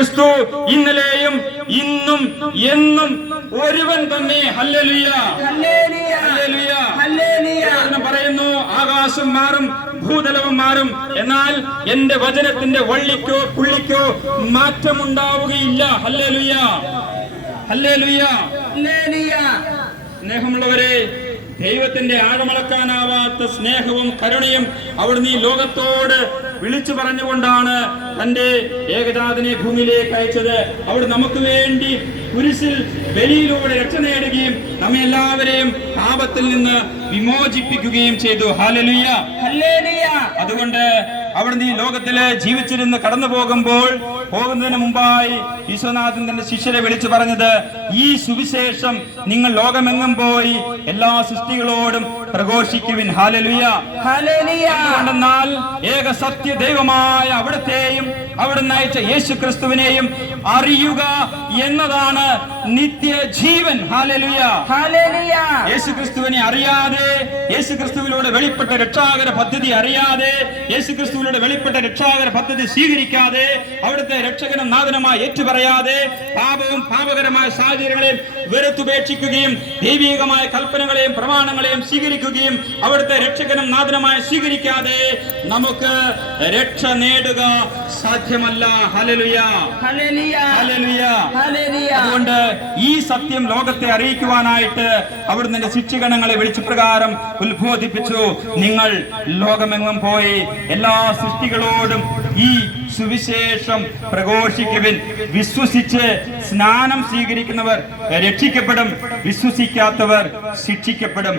ക്രിസ്തു ഇന്നലെയും ഇന്നും എന്നും ഒരുവൻ തന്നെ. ഹല്ലേലൂയ, ഹല്ലേലൂയ, ഹല്ലേലൂയ. പറയുന്നു, ആകാശം മാറും, ഭൂതലവും മാറും, എന്നാൽ എന്റെ വചനത്തിന്റെ വള്ളിക്കോ പുള്ളിക്കോ മാറ്റമുണ്ടാവുകയില്ല. ഹല്ലേലൂയ, ഹല്ലേലൂയ, ഹല്ലേലൂയ. സ്നേഹമുള്ളവരെ, ദൈവത്തിന്റെ ആഴമളക്കാനാവാത്ത സ്നേഹവും കരുണയും അവിടുന്ന് ഈ ലോകത്തോട് വിളിച്ചു പറഞ്ഞുകൊണ്ടാണ് തന്റെ ഏകജാതനെ ഭൂമിയിലേക്ക് അയച്ചത്. അവിടെ നമുക്ക് വേണ്ടി കുരിശിൽ ബലിയിലൂടെ രക്ഷ നേടുകയും നമ്മെ എല്ലാവരെയും പാപത്തിൽ നിന്ന് വിമോചിപ്പിക്കുകയും ചെയ്തു. Hallelujah, hallelujah. അതുകൊണ്ട് അവിടുന്ന് ഈ ലോകത്തില് ജീവിച്ചിരുന്ന് കടന്നു പോകുന്നതിന് മുമ്പായി ഈശോനാഥൻ തന്റെ ശിഷ്യരെ വിളിച്ചു പറഞ്ഞത്, ഈ സുവിശേഷം നിങ്ങൾ ലോകമെങ്ങും പോയി എല്ലാ സൃഷ്ടികളോടും പ്രഘോഷിക്കുവിൻ. Hallelujah, hallelujah. എന്നാൽ ഏക സത്യ ദൈവമായ അവിടുത്തെയും അവിടുന്ന് അയച്ച യേശു ക്രിസ്തുവിനെയും അറിയുക എന്നതാണ് നിത്യജീവൻ. Hallelujah, hallelujah. യേശു ക്രിസ്തുവിനെ അറിയാതെ, യേശു ക്രിസ്തുവിലൂടെ വെളിപ്പെട്ട രക്ഷാകര പദ്ധതി അറിയാതെ, യേശു ക്രിസ്തുവിലൂടെ വെളിപ്പെട്ട രക്ഷാകര പദ്ധതി സ്വീകരിക്കാതെ, അവിടുത്തെ രക്ഷകനും നാഥനുമായി ഏറ്റുപറയാതെ, പാപവും പാപകരമായ സാഹചര്യങ്ങളെയും വെറുത്തുപേക്ഷിക്കുകയും ദൈവികമായ കൽപ്പനകളെയും പ്രമാണങ്ങളെയും സ്വീകരിക്കുകയും അവിടുത്തെ രക്ഷകനും നാഥനുമായി സ്വീകരിക്കാതെ നമുക്ക് രക്ഷ നേടുക സാധ്യമല്ല. ഹല്ലേലൂയ, ഹല്ലേലൂയ, ഹല്ലേലൂയ, ഹല്ലേലൂയ. അതുകൊണ്ട് ഈ സത്യം ലോകത്തെ അറിയിക്കുവാനായിട്ട് അവിടുന്ന് ശിക്ഷഗണങ്ങളെ വിളിച്ചു പ്രകാരം ഉത്ബോധിപ്പിച്ചു, നിങ്ങൾ ലോകമെങ്ങും പോയി എല്ലാ സൃഷ്ടികളോടും ഈ സുവിശേഷം പ്രഘോഷിക്കുവിൻ. വിശ്വസിച്ച് സ്നാനം സ്വീകരിക്കുന്നവർ രക്ഷിക്കപ്പെടും, വിശ്വസിക്കാത്തവർ ശിക്ഷിക്കപ്പെടും.